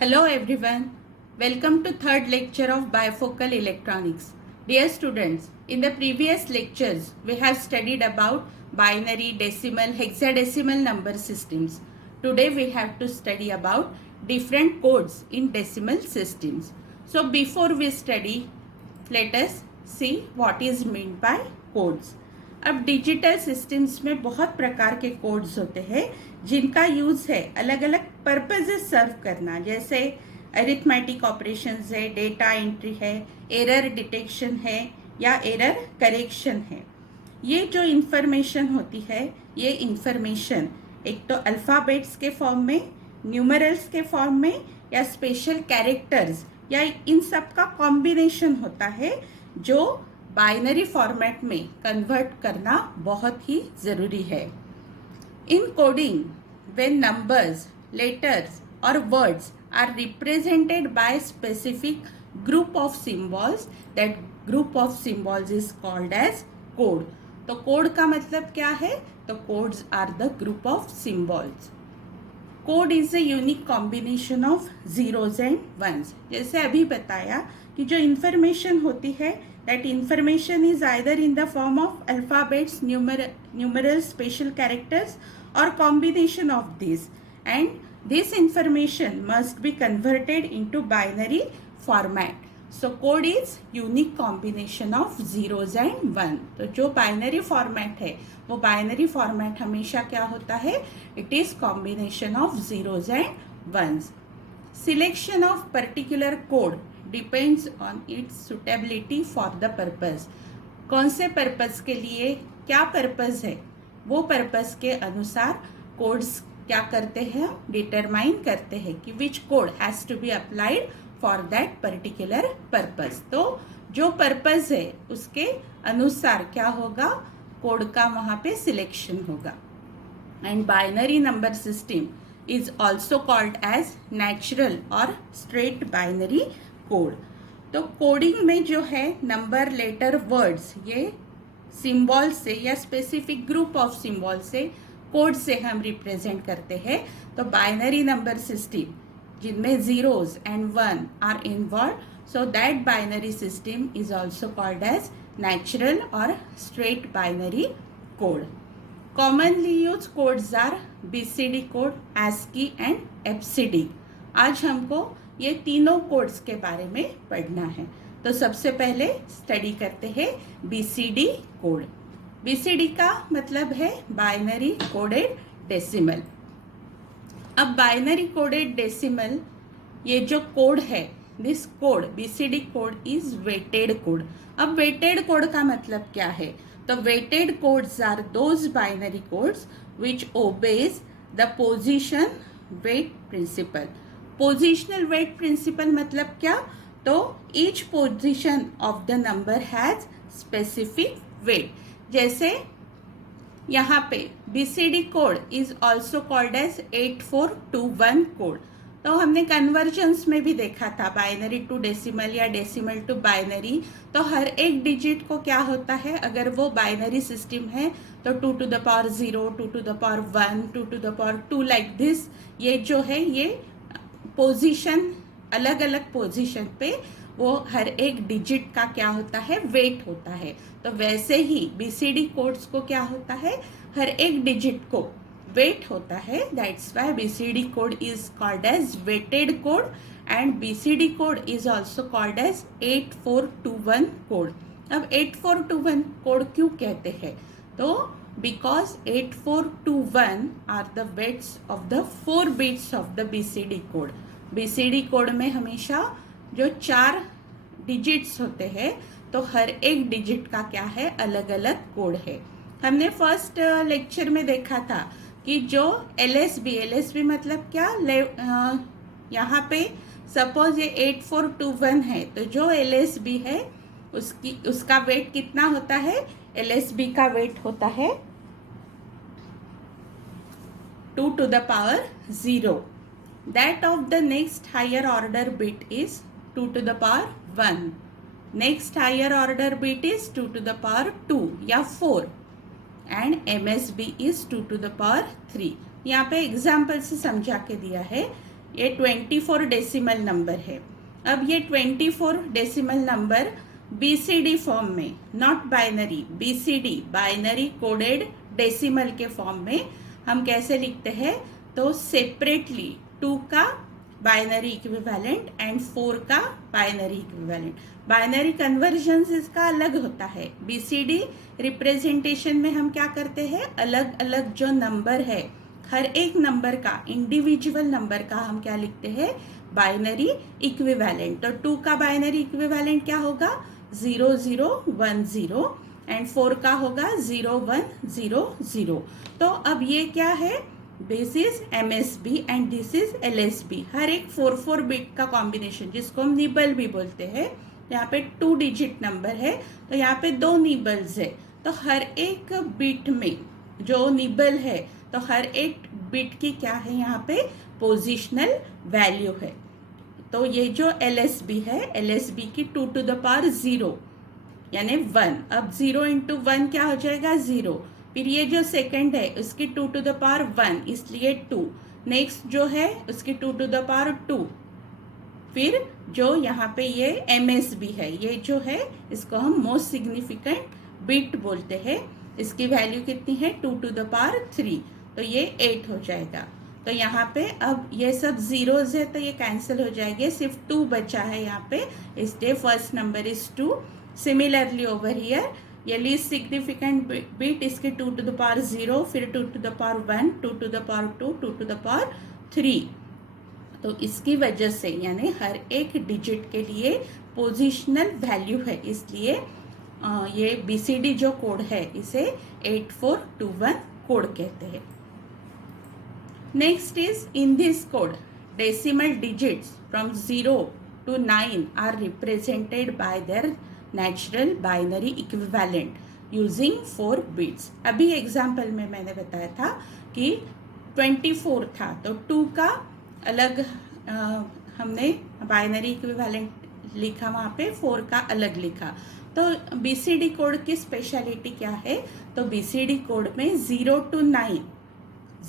Hello everyone, welcome to third lecture of bifocal electronics. Dear students, in the previous lectures we have studied about binary, decimal, hexadecimal number systems. Today we have to study about different codes in decimal systems. So before we study, let us see what is meant by codes. अब digital systems में बहुत प्रकार के codes होते हैं जिनका use है अलग अलग पर्पजेस सर्व करना, जैसे अरिथमेटिक ऑपरेशंस है, डेटा एंट्री है, एरर डिटेक्शन है या एरर करेक्शन है। ये जो इंफॉर्मेशन होती है, ये इंफॉर्मेशन एक तो अल्फ़ाबेट्स के फॉर्म में, न्यूमरल्स के फॉर्म में या स्पेशल कैरेक्टर्स या इन सब का कॉम्बिनेशन होता है जो बाइनरी फॉर्मेट में कन्वर्ट करना बहुत ही ज़रूरी है। In coding when numbers, letters or words are represented by specific group of symbols, that group of symbols is called as code. तो कोड का मतलब क्या है? तो codes are the group of symbols. Code is a unique combination of zeros and ones. जैसे अभी बताया कि जो इंफॉर्मेशन होती है that information is either in the form of alphabets, numeral, special characters or combination of these, and this information must be converted into binary format. So code is unique combination of zeros and one. तो जो binary format है वो binary format हमेशा क्या होता है? It is combination of zeros and ones. Selection of particular code depends on its suitability for the purpose. कौन से पर्पस के लिए क्या पर्पस है, वो पर्पस के अनुसार कोड्स क्या करते हैं, डिटरमाइन करते हैं कि which code has to be applied for that particular purpose. तो जो पर्पस है उसके अनुसार क्या होगा, कोड का वहाँ पे सिलेक्शन होगा। And binary number system is also called as natural और स्ट्रेट बाइनरी कोड। तो कोडिंग में जो है नंबर, लेटर, वर्ड्स, ये सिंबल से या स्पेसिफिक ग्रुप ऑफ सिंबल से, कोड से हम रिप्रेजेंट करते हैं। तो बाइनरी नंबर सिस्टम जिनमें zeros and one are involve, so that binary system is also called as natural और straight binary code. Commonly use codes are BCD code, ASCII and FCD। आज हमको ये तीनों कोड्स के बारे में पढ़ना है। तो सबसे पहले स्टडी करते हैं बीसीडी कोड। बीसीडी का मतलब है बाइनरी कोडेड डेसिमल। अब बाइनरी कोडेड डेसिमल ये जो कोड है, this code BCD code is weighted code. अब वेटेड कोड का मतलब क्या है? तो weighted codes are those binary codes which obeys the position weight principle. Positional weight principle मतलब क्या? तो each position of the number has specific weight. जैसे यहाँ पे BCD code is also called as 8421 code. तो हमने कन्वर्जन्स में भी देखा था, बाइनरी टू डेसिमल या डेसिमल टू बाइनरी। तो हर एक डिजिट को क्या होता है, अगर वो बाइनरी सिस्टम है तो 2 to the power 0, 2 to the power 1, 2 to the power 2 like this. ये जो है ये पोजीशन, अलग अलग पोजीशन पे वो हर एक डिजिट का क्या होता है, वेट होता है। तो वैसे ही बीसीडी कोड्स को क्या होता है, हर एक डिजिट को वेट होता है। That's why BCD code is called as weighted code and BCD code is also called as 8421 code. अब 8421 कोड क्यों कहते हैं? तो because 8421 are the weights of the 4 bits of the BCD code. BCD code में हमेशा जो 4 digits होते हैं, तो हर एक डिजिट का क्या है, अलग अलग कोड है। हमने फर्स्ट लेक्चर में देखा था कि जो एलएसबी मतलब क्या, यहाँ पे सपोज ये 8421 है, तो जो एलएसबी है उसका वेट कितना होता है? एलएसबी का वेट होता है 2 to the power 0. That of the next higher order bit is 2 to the power 1. Next higher order bit is 2 to the power 2 या 4 and MSB is 2 to the power 3. यहाँ पे example से समझा के दिया है। ये 24 डेसिमल नंबर है। अब ये 24 डेसिमल नंबर BCD फॉर्म में, not binary, BCD binary coded decimal के फॉर्म में हम कैसे लिखते हैं, तो सेपरेटली 2 का बाइनरी इक्विवेलेंट एंड 4 का बाइनरी इक्विवेलेंट। बाइनरी कन्वर्जन इसका अलग होता है। BCD रिप्रेजेंटेशन में हम क्या करते हैं, अलग अलग जो नंबर है, हर एक नंबर का, इंडिविजुअल नंबर का हम क्या लिखते हैं, बाइनरी इक्विवेलेंट। तो 2 का बाइनरी इक्विवेलेंट क्या होगा, 0 0 1 0 एंड 4 का होगा 0 1 0 0। तो अब ये क्या है, this is MSB and this is LSB। हर एक 4 बिट का कॉम्बिनेशन, जिसको हम निबल भी बोलते हैं। यहाँ पे 2 डिजिट नंबर है, तो यहाँ पे 2 निबल्स है। तो हर एक बिट में जो निबल है, तो हर एक बिट की क्या है, यहाँ पे पोजिशनल वैल्यू है। तो ये जो LSB है, LSB की 2 to the power 0 यानी 1। अब 0 into 1 क्या हो जाएगा, 0। फिर ये जो सेकंड है उसकी 2 to the power 1, इसलिए 2। नेक्स्ट जो है उसकी 2 to the power 2। फिर जो यहाँ पे ये MSB है, ये जो है इसको हम मोस्ट सिग्निफिकेंट बिट बोलते हैं। इसकी वैल्यू कितनी है, 2 to the power 3, तो ये 8 हो जाएगा। तो यहाँ पे अब ये सब जीरोज है, तो ये कैंसिल हो जाएंगे, सिर्फ 2 बचा है यहाँ पे, इसलिए first number is 2। Similarly over here ये लीस्ट सिग्निफिकेंट बिट, इसके 2 to the power 0, फिर 2 to the power 1, 2 to the power 2, 2 to the power 3। तो इसकी वजह से यानी हर एक डिजिट के लिए पोजिशनल वैल्यू है, इसलिए ये BCD जो कोड है इसे 8421 कोड कहते हैं। Next is, in this code decimal digits from 0 to 9 are represented by their natural binary equivalent using 4 bits. अभी एग्जाम्पल में मैंने बताया था कि 24 था, तो 2 का अलग हमने बाइनरी इक्विवेलेंट लिखा, वहाँ पे 4 का अलग लिखा। तो BCD कोड की स्पेशलिटी क्या है, तो BCD कोड में 0 to 9,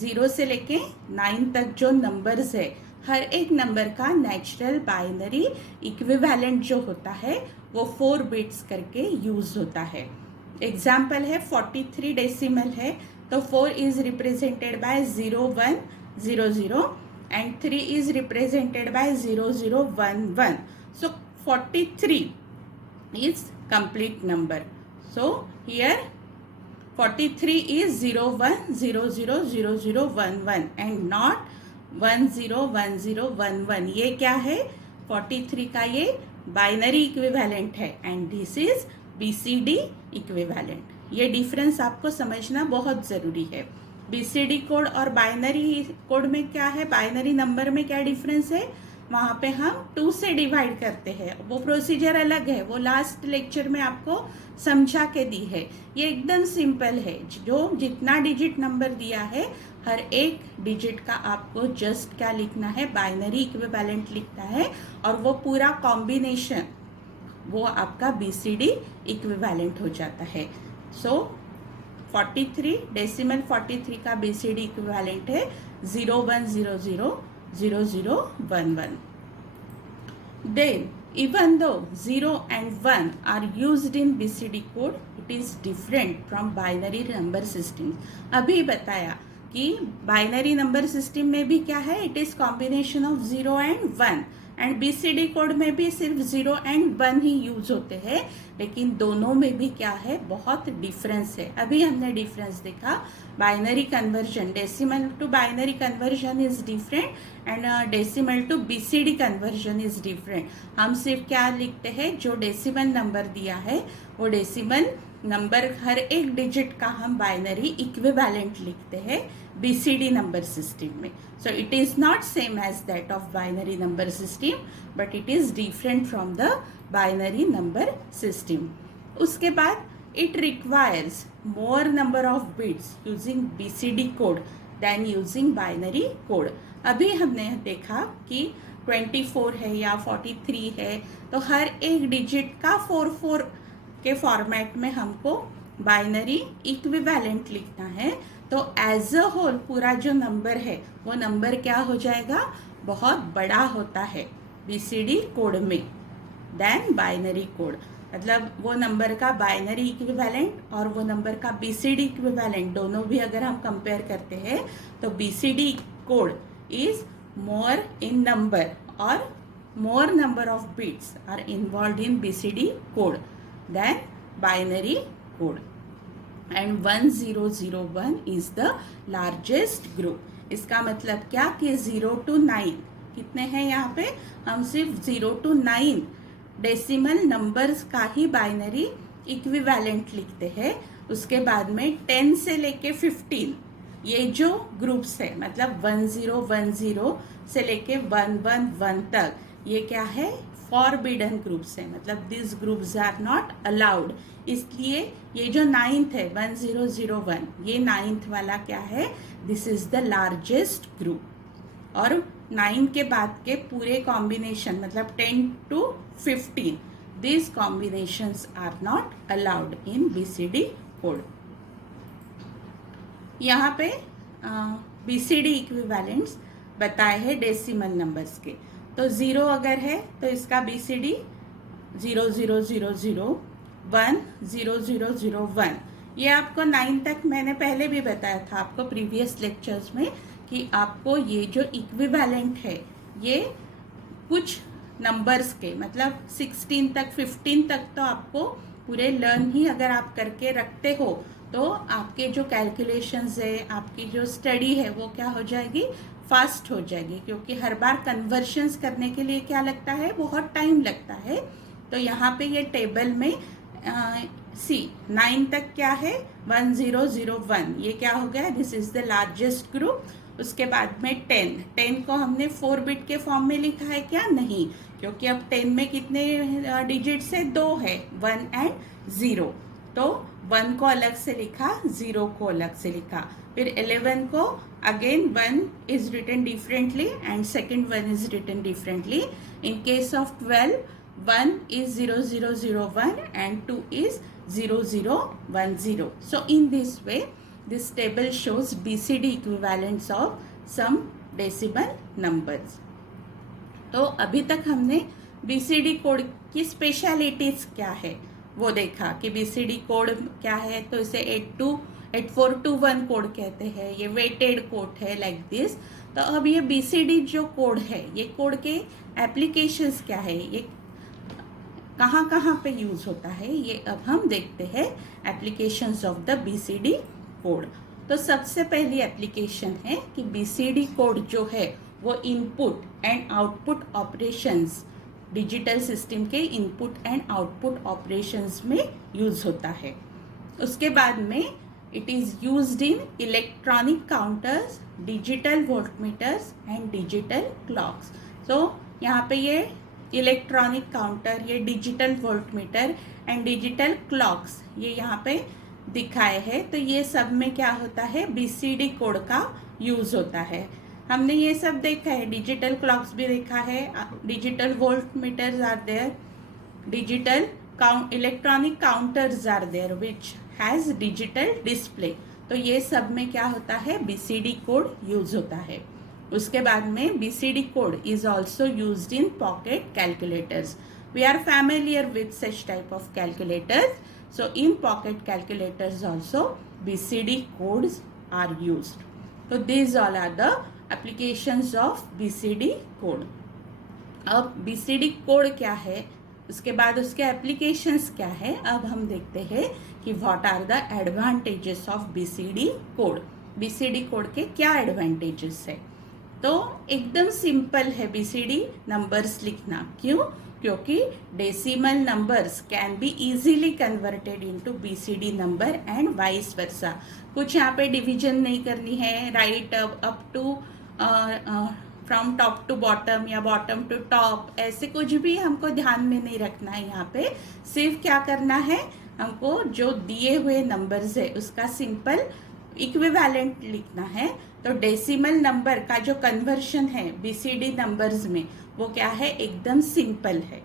0 से लेके 9 तक जो नंबर्स है, हर एक नंबर का नेचुरल बाइनरी इक्विवेलेंट जो होता है वो 4 बिट्स करके यूज होता है। एग्जाम्पल है 43 डेसिमल है, तो 4 is represented bye 0 1 0 0 and 3 is represented bye 0 0 1 1। So 43 is complete number. So here 43 is 0 1 0 0 0 0 1 1 and not 1 0 1 0 1 1। ये क्या है, 43 का ये बाइनरी इक्विवेलेंट है and this is BCD equivalent. ये डिफरेंस आपको समझना बहुत ज़रूरी है। BCD कोड और बाइनरी कोड में क्या है, बाइनरी नंबर में क्या डिफरेंस है, वहाँ पे हम 2 से डिवाइड करते हैं, वो प्रोसीजर अलग है, वो लास्ट लेक्चर में आपको समझा के दी है। ये एकदम सिंपल है, जो जितना डिजिट नंबर दिया है हर एक डिजिट का आपको जस्ट क्या लिखना है, बाइनरी इक्विवेलेंट लिखना है, और वो पूरा कॉम्बिनेशन वो आपका BCD इक्विवेलेंट हो जाता है। सो 43 डेसिमल 43 का BCD इक्विवेलेंट है 0 1 0 0 0 0 1 1। Then even though 0 and 1 are used in BCD code, it is different from binary number system। अभी बताया कि बाइनरी नंबर सिस्टम में भी क्या है, it is combination of 0 and 1, and BCD code में भी सिर्फ 0 and 1 ही यूज होते हैं, लेकिन दोनों में भी क्या है, बहुत डिफरेंस है। अभी हमने डिफरेंस देखा, binary conversion, decimal to binary conversion is different and decimal to BCD conversion is different. हम सिर्फ क्या लिखते हैं, जो डेसिमल नंबर दिया है वो डेसिमल नंबर हर एक डिजिट का हम बाइनरी इक्विवेलेंट लिखते हैं BCD नंबर सिस्टम में। So it is not same as that of binary number system, but it is different from the binary number system. उसके बाद it requires more number of bits using BCD code than using binary code। अभी हमने देखा कि 24 है या 43 है, तो हर एक डिजिट का 4 के फॉर्मेट में हमको बाइनरी इक्विवेलेंट लिखना है। तो एज अ होल पूरा जो नंबर है वो नंबर क्या हो जाएगा, बहुत बड़ा होता है बीसीडी कोड में देन बाइनरी कोड। मतलब वो नंबर का बाइनरी इक्विवेलेंट और वो नंबर का बीसीडी इक्विवेलेंट दोनों भी अगर हम कंपेयर करते हैं तो BCD code is more in number और more number of bits are involved in BCD code than binary code, and 1001 is the largest group. इसका मतलब क्या कि 0 to 9 कितने हैं यहाँ पे, हम सिर्फ 0 to 9 डेसिमल नंबर्स का ही बाइनरी इक्विवेलेंट लिखते हैं। उसके बाद में 10 से लेके 15 ये जो ग्रुप्स है, मतलब 1010 से लेके 111 तक, ये क्या है, फॉरबिडन ग्रुप्स है, मतलब this groups are not allowed. इसलिए ये जो 9th है 1001, ये 9th वाला क्या है, this is the largest group. और 9 के बाद के पूरे कॉम्बिनेशन मतलब 10 to 15 this combinations are not allowed in BCD code. यहाँ पे बीसीडी इक्विवेलेंट्स बताए हैं डेसिमल नंबर्स के। तो 0 अगर है तो इसका बीसीडी 0000, 1 0001। ये आपको 9 तक मैंने पहले भी बताया था आपको प्रीवियस लेक्चर्स में कि आपको ये जो इक्विवेलेंट है ये कुछ नंबर्स के, मतलब 16 तक 15 तक तो आपको पूरे लर्न ही अगर आप करके रखते हो तो आपके जो कैलकुलेशंस है, आपकी जो स्टडी है वो क्या हो जाएगी, फास्ट हो जाएगी। क्योंकि हर बार कन्वर्शंस करने के लिए क्या लगता है, बहुत टाइम लगता है। तो यहाँ पे ये टेबल में 9 तक क्या है, 1001, ये क्या हो गया, this is the largest group. उसके बाद में 10 को हमने 4 बिट के फॉर्म में लिखा है क्या, नहीं, क्योंकि अब 10 में कितने डिजिट्स है, 2 है, 1 and 0। तो 1 को अलग से लिखा, 0 को अलग से लिखा। फिर 11 को again 1 is written differently and second 1 is written differently. In case of 12, 1 is 0001 and 2 is 0010. So in this way, this table shows BCD equivalents of some decimal numbers. तो अभी तक हमने BCD कोड की स्पेशलिटीज क्या है वो देखा कि BCD कोड क्या है। तो इसे 8421 कोड कहते हैं, ये वेटेड कोड है लाइक दिस। तो अब ये BCD जो कोड है, ये कोड के एप्लीकेशंस क्या है, ये कहाँ कहाँ पे यूज होता है, ये अब हम देखते हैं applications of the BCD code. तो सबसे पहली एप्लीकेशन है कि BCD कोड जो है वो input and output operations, digital system के इनपुट एंड आउटपुट ऑपरेशंस में यूज होता है। उसके बाद में it is used in electronic counters, digital voltmeters and digital clocks. तो यहाँ पे ये इलेक्ट्रॉनिक काउंटर, ये digital voltmeter and digital clocks ये यहाँ पे दिखाए हैं। तो ये सब में क्या होता है, BCD कोड का यूज होता है। हमने ये सब देखा है, डिजिटल क्लॉक्स भी देखा है, digital voltmeters are there, digital electronic counters are there which has digital display. तो ये सब में क्या होता है, BCD कोड यूज होता है। उसके बाद में BCD code is also used in pocket calculators. We are familiar with such type of calculators, so in pocket calculators also BCD codes are used. तो these all are the applications of BCD code. अब BCD code क्या है, उसके बाद उसके applications क्या है, अब हम देखते हैं कि what are the advantages of BCD code. BCD code के क्या एडवांटेजेस है, तो एकदम सिंपल है BCD नंबर्स लिखना। क्यों, क्योंकि decimal numbers can be easily converted into BCD number and vice versa यहाँ पे डिवीजन नहीं करनी है, right up to from top to bottom या बॉटम टू टॉप, ऐसे कुछ भी हमको ध्यान में नहीं रखना है। यहाँ पे सिर्फ क्या करना है, हमको जो दिए हुए नंबर्स है उसका सिंपल इक्विवेलेंट लिखना है। तो डेसिमल नंबर का जो कन्वर्शन है BCD नंबर्स में वो क्या है, एकदम सिंपल है।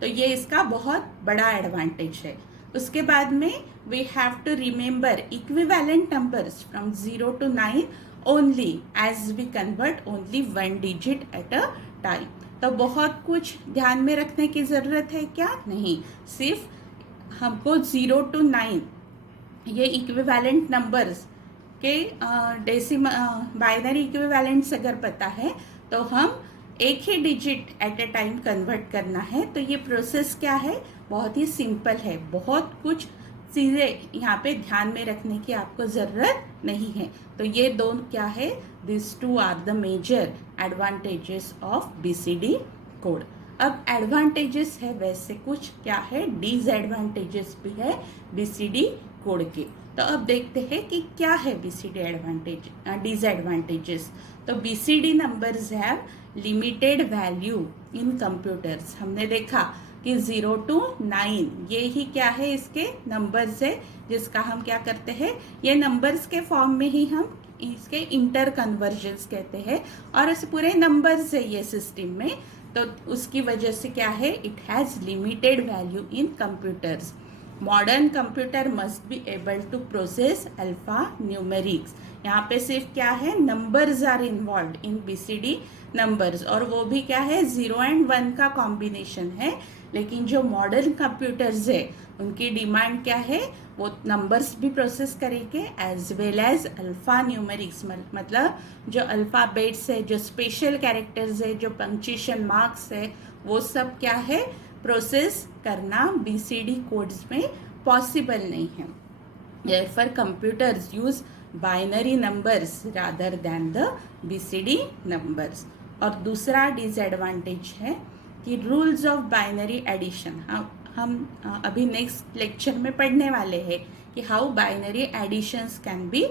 तो ये इसका बहुत बड़ा एडवांटेज है। उसके बाद में we have to remember equivalent numbers from 0 to 9 only as we convert only 1 digit at a time. तो बहुत कुछ ध्यान में रखने की ज़रूरत है क्या? नहीं, सिर्फ हमको 0 to 9 ये इक्विवेलेंट नंबर्स के बाइनरी इक्विवेलेंट्स अगर पता है तो हम एक ही digit at a time convert करना है। तो ये प्रोसेस क्या है? बहुत ही सिंपल है, बहुत कुछ चीज़ें यहाँ पे ध्यान में रखने की आपको ज़रूरत नहीं है। तो ये दोनों क्या है? This two are the major advantages of BCD code. अब एडवांटेजेस है, वैसे कुछ क्या है डिसएडवांटेजेस भी है बीसीडी कोड के। तो अब देखते हैं कि क्या है बीसीडी डिसएडवांटेजेस। तो BCD numbers have limited value in computers. हमने देखा कि 0 to 9 ये ही क्या है, इसके नंबर्स है, जिसका हम क्या करते हैं, ये नंबर्स के फॉर्म में ही हम इसके इंटर कन्वर्जन्स कहते हैं, और इस पूरे नंबर्स है ये सिस्टम में। तो उसकी वजह से क्या है, it has limited value in computers. Modern computer must be able to process alphanumerics. यहाँ पे सिर्फ क्या है, numbers are involve in BCD numbers, और वो भी क्या है 0 and 1 का कॉम्बिनेशन है। लेकिन जो मॉडर्न कंप्यूटर्स है उनकी डिमांड क्या है, वो नंबर्स भी प्रोसेस करेंगे as well as alphanumerics. मतलब जो अल्फ़ाबेट्स है, जो स्पेशल कैरेक्टर्स है, जो पंक्चुएशन मार्क्स है, वो सब क्या है प्रोसेस करना बीसीडी कोड्स में पॉसिबल नहीं है। Therefore, computers use binary numbers rather than the BCD numbers। और दूसरा डिसएडवांटेज है कि रूल्स ऑफ बाइनरी एडिशन हम अभी नेक्स्ट लेक्चर में पढ़ने वाले हैं कि how binary additions can be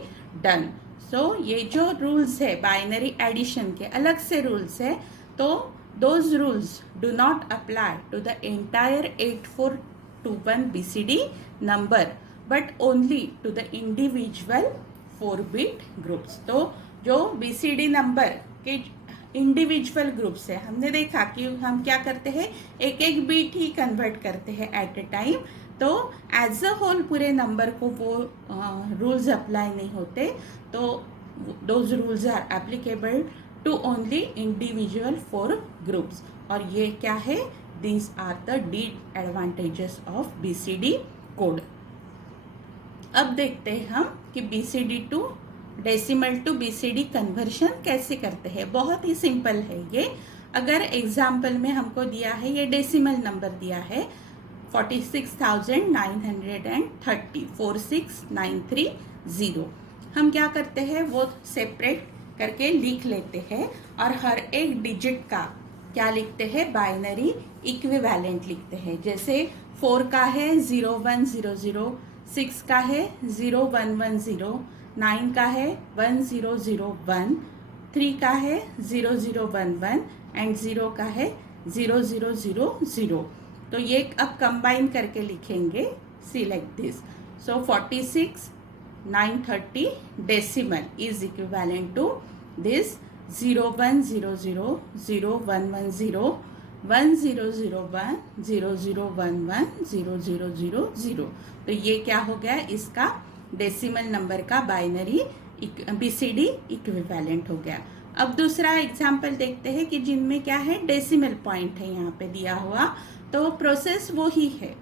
done. So ये जो रूल्स है बाइनरी एडिशन के अलग से रूल्स है, तो those rules do not apply to the entire 8421 BCD number but only to the individual 4-bit groups। तो जो BCD नंबर के इंडिविजुअल ग्रुप्स है, हमने देखा कि हम क्या करते हैं, एक एक बीट ही कन्वर्ट करते हैं एट ए टाइम। तो एज अ होल पूरे नंबर को वो रूल्स अप्लाई नहीं होते, तो those rules are applicable to only individual 4 groups. और ये क्या है, these are the disadvantages of BCD code. अब देखते हैं हम कि BCD to decimal to BCD conversion कैसे करते हैं। बहुत ही सिंपल है ये। अगर एग्जाम्पल में हमको दिया है, ये डेसिमल नंबर दिया है 46,930 46930। हम क्या करते हैं, वो सेपरेट करके लिख लेते हैं, और हर एक डिजिट का क्या लिखते हैं, बाइनरी इक्विवेलेंट लिखते हैं। जैसे 4 का है 0100, 6 का है 0110, 9 का है 1001, 3 का है 0011 एंड 0 का है 0000। तो ये अब कंबाइन करके लिखेंगे, see like this. So 46,930 decimal is equivalent to this 0100, 0110, 1001, 0011, 0000। तो ये क्या हो गया, इसका डेसिमल नंबर का बाइनरी बीसीडी इक्विवेलेंट हो गया। अब दूसरा एग्जाम्पल देखते हैं कि जिनमें क्या है, डेसिमल पॉइंट है यहाँ पे दिया हुआ। तो प्रोसेस वो ही है,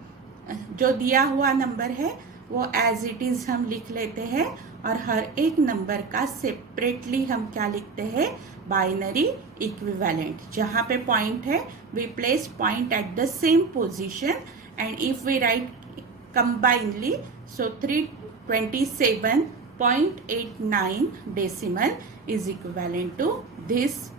जो दिया हुआ नंबर है वो एज इट इज हम लिख लेते हैं, और हर एक नंबर का सेपरेटली हम क्या लिखते हैं, बाइनरी इक्विवेलेंट। जहाँ पे पॉइंट है we place point at the same position, and if we write combinedly, so 327.89 decimal is equivalent to this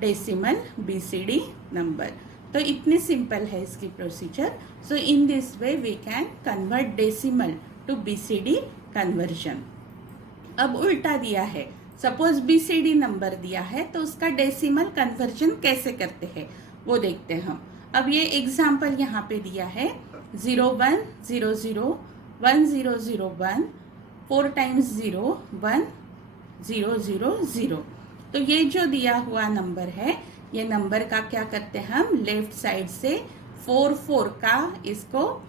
decimal BCD number। तो इतनी सिंपल है इसकी procedure. So in this way we can convert decimal to BCD conversion. अब उल्टा दिया है, suppose BCD number दिया है तो उसका डेसिमल कन्वर्जन कैसे करते हैं वो देखते हैं हम। अब ये एग्जाम्पल यहाँ पे दिया है 0100, 1001, 4 times 0, 1000। तो ये जो दिया हुआ नंबर है, ये नंबर का क्या करते हैं हम, लेफ्ट साइड से 4 का इसको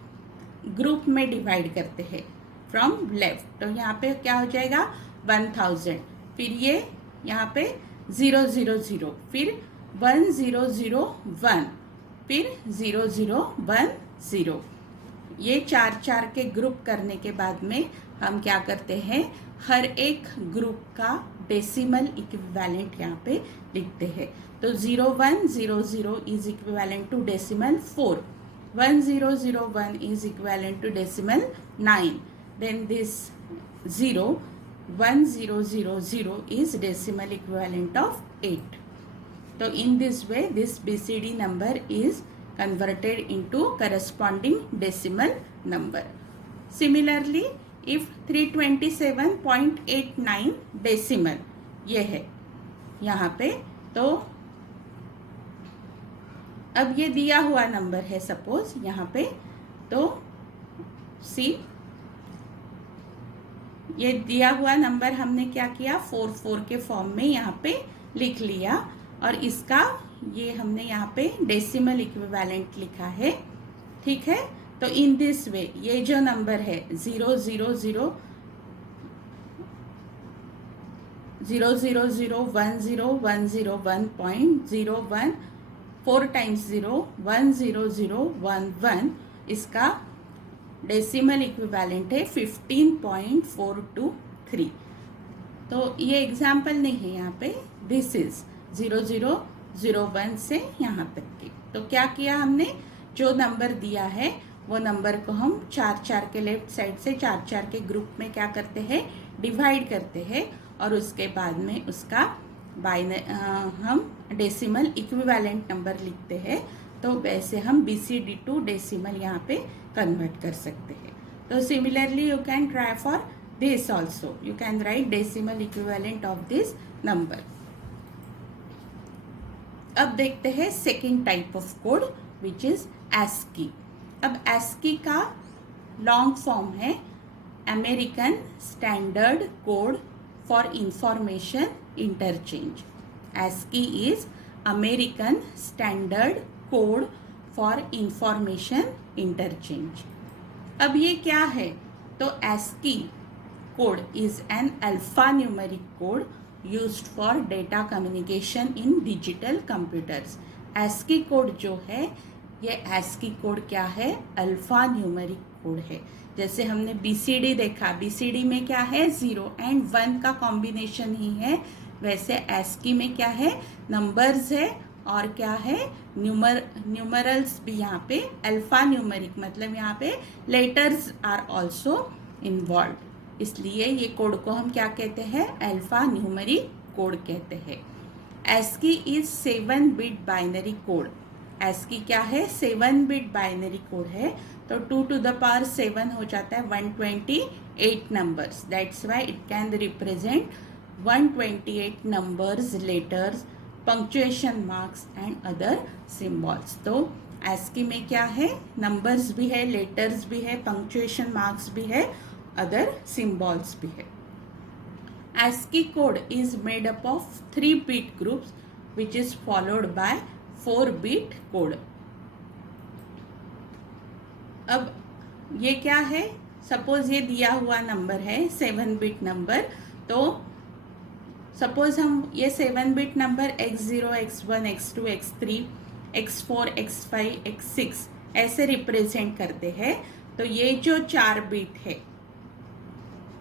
ग्रुप में डिवाइड करते हैं फ्रॉम लेफ्ट। तो यहाँ पे क्या हो जाएगा 1000, फिर ये यहाँ पे 000, फिर 1001, फिर 0010। ये 4 के ग्रुप करने के बाद में हम क्या करते हैं, हर एक ग्रुप का डेसिमल इक्विवेलेंट यहाँ पे लिखते हैं। तो 0100 is equivalent to decimal 4, 1001 is equivalent to decimal 9, then this 1000 is decimal equivalent of 8. So in this way this BCD number is converted into corresponding decimal number. Similarly, if 327.89 decimal ये है यहाँ पे, तो अब ये दिया हुआ नंबर है सपोज यहाँ पे, तो सी ये दिया हुआ नंबर हमने क्या किया, 4 के फॉर्म में यहाँ पे लिख लिया, और इसका ये हमने यहाँ पे डेसिमल इक्विवेलेंट लिखा है। ठीक है, तो इन दिस वे ये जो नंबर है 000100101.01 4 times 0 10011, इसका डेसिमल इक्विवेलेंट है 15.423। तो ये एग्जाम्पल नहीं है यहाँ पे, दिस इज 0001 से यहाँ तक की। तो क्या किया हमने, जो नंबर दिया है वो नंबर को हम 4 के लेफ्ट साइड से 4 के ग्रुप में क्या करते हैं, डिवाइड करते हैं, और उसके बाद में उसका हम डेसिमल इक्विवेलेंट नंबर लिखते हैं। तो वैसे हम BCD टू डेसिमल यहाँ पे कन्वर्ट कर सकते हैं। तो similarly you can try for this also, you can write decimal equivalent of this number. अब देखते हैं second type of code which is ASCII। अब ASCII का लॉन्ग फॉर्म है American standard code for information interchange. ASCII is American Standard Code for Information Interchange. अब ये क्या है, तो ASCII code is an alphanumeric code used for data communication in digital computers. ASCII code जो है, ये ASCII code क्या है, अल्फा न्यूमेरिक कोड है। जैसे हमने BCD देखा, BCD में क्या है, 0 and 1 का कॉम्बिनेशन ही है, वैसे ASCII में क्या है, नंबर्स है और क्या है, न्यूमरल्स भी यहाँ पे, अल्फा न्यूमेरिक मतलब यहाँ पे लेटर्स आर ऑल्सो इन्वॉल्व, इसलिए ये कोड को हम क्या कहते हैं, अल्फा न्यूमेरिक कोड कहते हैं। ASCII is 7-bit binary code. ASCII क्या है, 7-bit बाइनरी कोड है, तो 2 to the power 7 हो जाता है 128 numbers, that's why it can represent 128 numbers, letters, punctuation marks and other symbols। तो ASCII में क्या है, नंबर्स भी है, लेटर्स भी है, पंक्चुएशन मार्क्स भी है, अदर सिम्बॉल्स भी है। ASCII code is made up of 3-bit groups which is followed by 4-bit code. अब ये क्या है, सपोज ये दिया हुआ नंबर है 7-bit नंबर, तो सपोज हम ये 7-bit number x0, x1, x2, x3, x4, x5, x6 ऐसे रिप्रेजेंट करते हैं। तो ये जो 4 बिट है,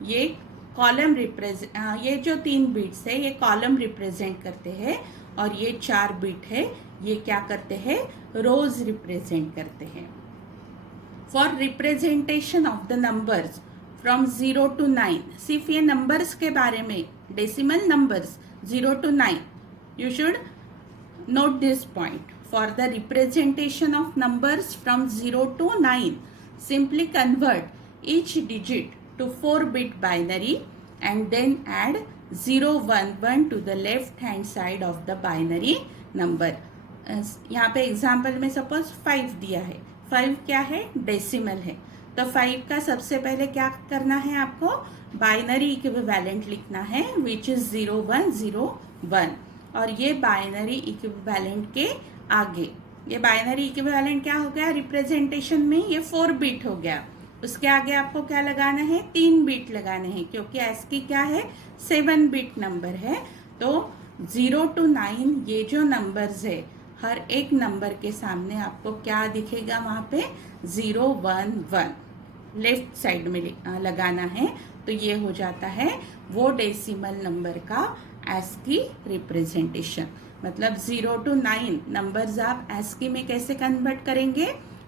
ये कॉलम ये जो 3 बिट्स है ये कॉलम रिप्रेजेंट करते हैं, और ये 4 बिट है ये क्या करते हैं, रोज रिप्रेजेंट करते हैं। For representation of the numbers from 0 to 9, सिर्फ ये नंबर्स के बारे में, decimal numbers 0 to 9, you should note this point. For the representation of numbers from 0 to 9, simply convert each digit to 4-bit binary and then add 011 to the left hand side of the binary number. यहाँ पे example में suppose 5 दिया है, 5 क्या है, decimal है, तो 5 का सबसे पहले क्या करना है, आपको बाइनरी इक्विवेलेंट लिखना है विच इज 0101, और ये बाइनरी इक्विवेलेंट के आगे, ये बाइनरी इक्विवेलेंट क्या हो गया, रिप्रेजेंटेशन में ये 4 बिट हो गया, उसके आगे आपको क्या लगाना है, 3 बिट लगाने हैं, क्योंकि ASCII क्या है, 7 बिट नंबर है। तो 0 to 9 ये जो नंबर्स है, हर एक नंबर के सामने आपको क्या दिखेगा, वहाँ पे 0 1 1 लेफ्ट साइड में लगाना है। तो ये हो जाता है वो डेसिमल नंबर का ASCII रिप्रेजेंटेशन। मतलब 0 to 9 नंबर्स आप ASCII में कैसे कन्वर्ट करेंगे,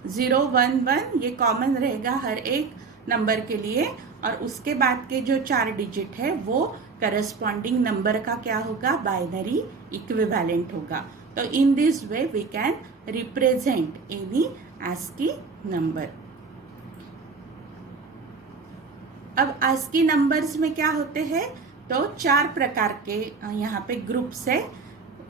0 1 1 ये कॉमन रहेगा हर एक नंबर के लिए, और उसके बाद के जो 4 डिजिट है वो करस्पॉन्डिंग नंबर का क्या होगा, बाइनरी इक्विवेलेंट होगा। तो in this way we can represent any ASCII number. अब ASCII नंबर्स में क्या होते हैं, तो 4 प्रकार के यहाँ पे ग्रुप्स है।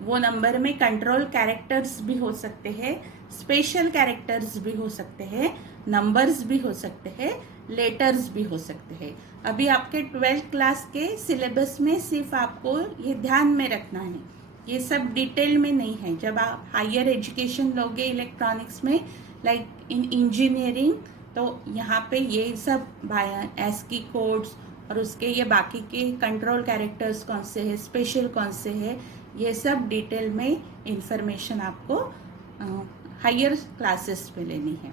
वो नंबर में कंट्रोल कैरेक्टर्स भी हो सकते हैं, स्पेशल कैरेक्टर्स भी हो सकते हैं, नंबर्स भी हो सकते हैं, लेटर्स भी हो सकते हैं। अभी आपके 12th क्लास के सिलेबस में सिर्फ आपको ये ध्यान में रखना है, ये सब डिटेल में नहीं है। जब आप हायर एजुकेशन लोगे इलेक्ट्रॉनिक्स में, लाइक इन इंजीनियरिंग, तो यहाँ पे ये सब ASCII कोड्स और उसके ये बाकी के कंट्रोल कैरेक्टर्स कौन से हैं, स्पेशल कौन से हैं, ये सब डिटेल में इंफॉर्मेशन आपको हायर क्लासेस में लेनी है।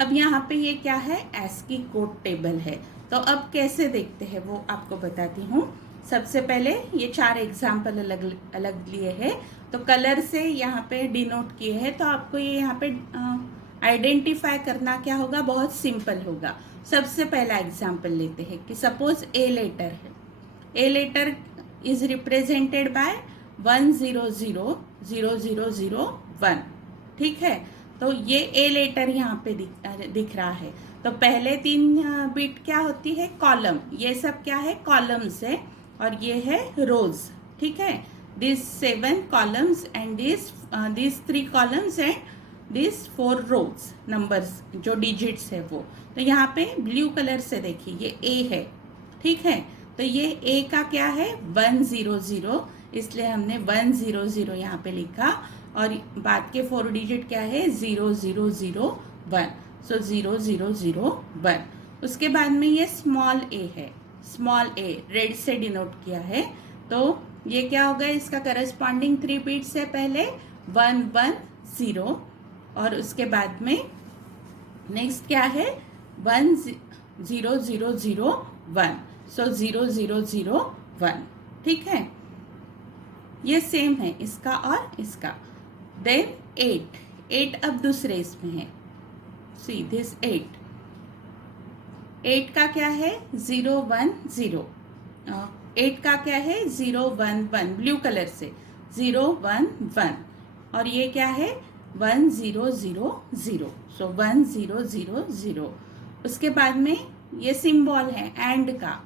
अब यहाँ पे ये क्या है, ASCII कोड टेबल है। तो अब कैसे देखते हैं वो आपको बताती हूँ। सबसे पहले ये 4 एग्जाम्पल अलग अलग लिए हैं, तो कलर से यहाँ पे डिनोट किए हैं। तो आपको ये यहाँ पे आइडेंटिफाई करना क्या होगा, बहुत सिंपल होगा। सबसे पहला एग्जाम्पल लेते हैं कि सपोज A लेटर है, A letter is represented by 1 0 0 0 0 0 1, ठीक है। तो ये A लेटर यहाँ पे दिख रहा है। तो पहले 3 बिट क्या होती है, कॉलम, ये सब क्या है, कॉलम्स है, और ये है रोज, ठीक है। This 7 columns and this 3 columns and this 4 rows, numbers जो डिजिट्स है वो। तो यहाँ पे ब्लू कलर से देखिए ये A है, ठीक है। तो ये A का क्या है, 1 0 0, इसलिए हमने 1 0 0 यहाँ पे लिखा, और बाद के 4 डिजिट क्या है, 0 0 0 1, सो 0 0 0 1। उसके बाद में ये स्मॉल a है, स्मॉल a रेड से डिनोट किया है। तो ये क्या होगा, इसका करस्पॉन्डिंग 3 बिट्स है, पहले 1 1 0, और उसके बाद में नेक्स्ट क्या है, 1 0 0 0 1, सो 0 0 0 1, ठीक है। ये सेम है इसका और इसका। देन 8 अब दूसरे इसमें है, सी दिस 8 का क्या है, 0 1 0, 8 का क्या है, 0 1 1, ब्लू कलर से 0 1 1, और ये क्या है, 1 0 0 0, सो 1 0 0 0। उसके बाद में ये सिंबल है एंड का,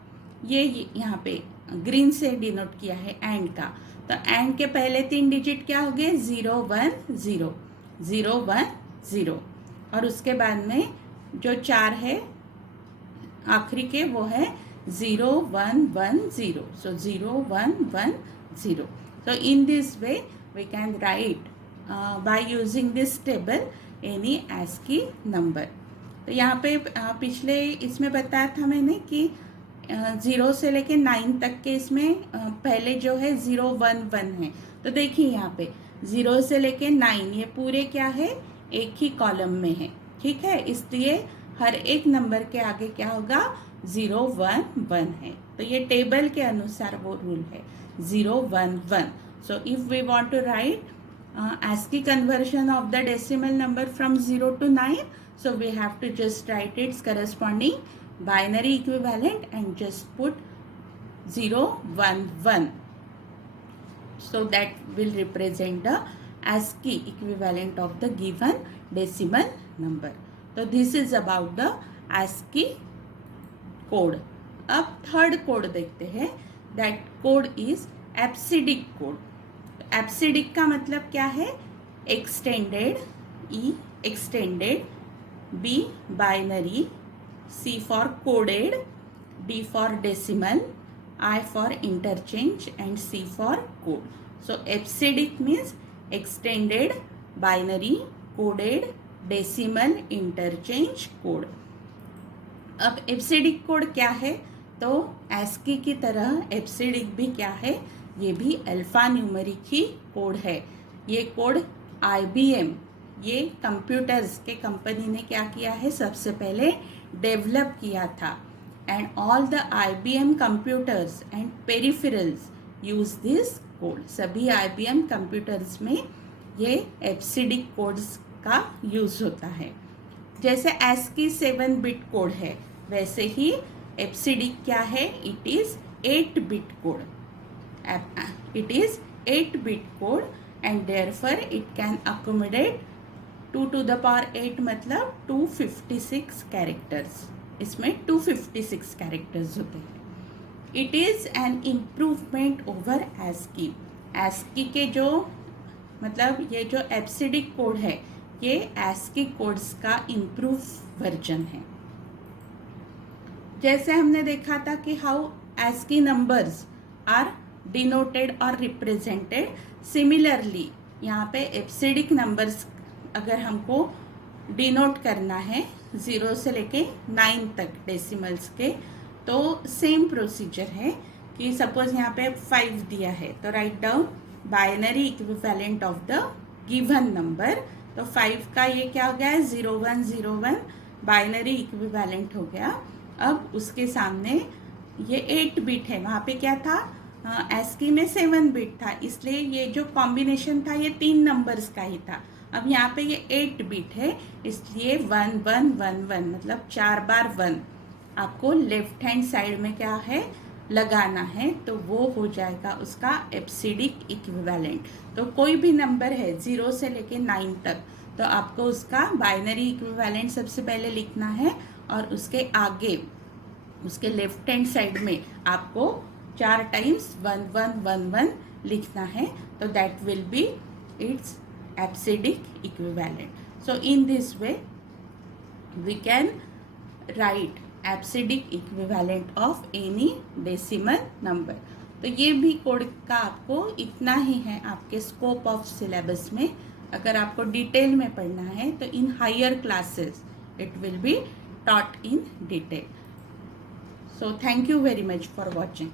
ये यहाँ पे ग्रीन से डिनोट किया है एंड का। तो एंड के पहले 3 डिजिट क्या हो गए, 0 1 0 0 1 0, और उसके बाद में जो 4 है आखिरी के वो है 0 1 1 0, सो 0 1 1 0। So in this way we can write by using this table any ASCII number। तो यहाँ पे पिछले इसमें बताया था मैंने कि 0 से लेके 9 तक के इसमें पहले जो है 0 1 1 है। तो देखिए यहाँ पे 0 से लेके 9 ये पूरे क्या है, एक ही कॉलम में है, ठीक है। इसलिए हर एक नंबर के आगे क्या होगा, 0 1 1 है। तो ये टेबल के अनुसार वो रूल है, 0 1 1। So if we want to write ASCII conversion of the decimal number from 0 to 9, so we have to just write its corresponding binary equivalent and just put 0 1 1, so that will represent the ASCII equivalent of the given decimal number। तो this is about the ASCII code। अब third code देखते हैं, that code is EBCDIC code. EBCDIC का मतलब क्या है, extended, E extended, B binary, C for coded, D for decimal, I for interchange and C for code. So EBCDIC means extended, binary, coded, decimal interchange code. अब EBCDIC code क्या है? तो ASCII की तरह एब्सिडिक भी क्या है? ये भी अल्फा न्यूमेरिक ही कोड है। ये कोड IBM, ये कंप्यूटर्स के कंपनी ने क्या किया है? सबसे पहले डेवलप किया था। And all the IBM computers and peripherals use this code. सभी IBM कंप्यूटर्स में ये एब्सिडिक कोड्स का यूज होता है। जैसे ASCII 7-बिट कोड है, वैसे ही एब्सिडिक क्या है? It is eight bit code. It is eight bit code and therefore it can accommodate 2 to the power 8 मतलब 256 कैरेक्टर्स। इसमें 256 कैरेक्टर्स होते हैं। It is an improvement over ASCII। ASCII के जो मतलब ये जो एब्सिडिक कोड है, ये ASCII कोड्स का इम्प्रूव वर्जन है। जैसे हमने देखा था कि how ASCII numbers are denoted और रिप्रेजेंटेड, सिमिलरली यहाँ पे एब्सिडिक नंबर्स अगर हमको डिनोट करना है 0 से लेके 9 तक डेसिमल्स के, तो सेम प्रोसीजर है कि सपोज यहाँ पे 5 दिया है तो write down binary equivalent of the given number. तो 5 का ये क्या हो गया है? 0101 बाइनरी इक्विवेलेंट हो गया। अब उसके सामने ये 8-बिट है, वहाँ पे क्या था? ASCII में 7-बिट था, इसलिए ये जो कॉम्बिनेशन था ये 3 नंबर्स का ही था। अब यहाँ पे ये 8-बिट है, इसलिए 1111 मतलब 4 बार 1 आपको लेफ्ट हैंड साइड में क्या है? लगाना है, तो वो हो जाएगा उसका एब्सिडिक इक्विवेलेंट। तो कोई भी नंबर है 0 से लेके 9 तक, तो आपको उसका बाइनरी इक्विवेलेंट सबसे पहले लिखना है और उसके आगे उसके लेफ्ट हैंड साइड में आपको 4 टाइम्स 1111 लिखना है, तो that will be its EBCDIC equivalent. So in this way we can write EBCDIC equivalent of any decimal number. तो ये भी कोड का आपको इतना ही है आपके स्कोप ऑफ सिलेबस में। अगर आपको डिटेल में पढ़ना है तो in higher classes it will be taught in detail. So thank you very much for watching.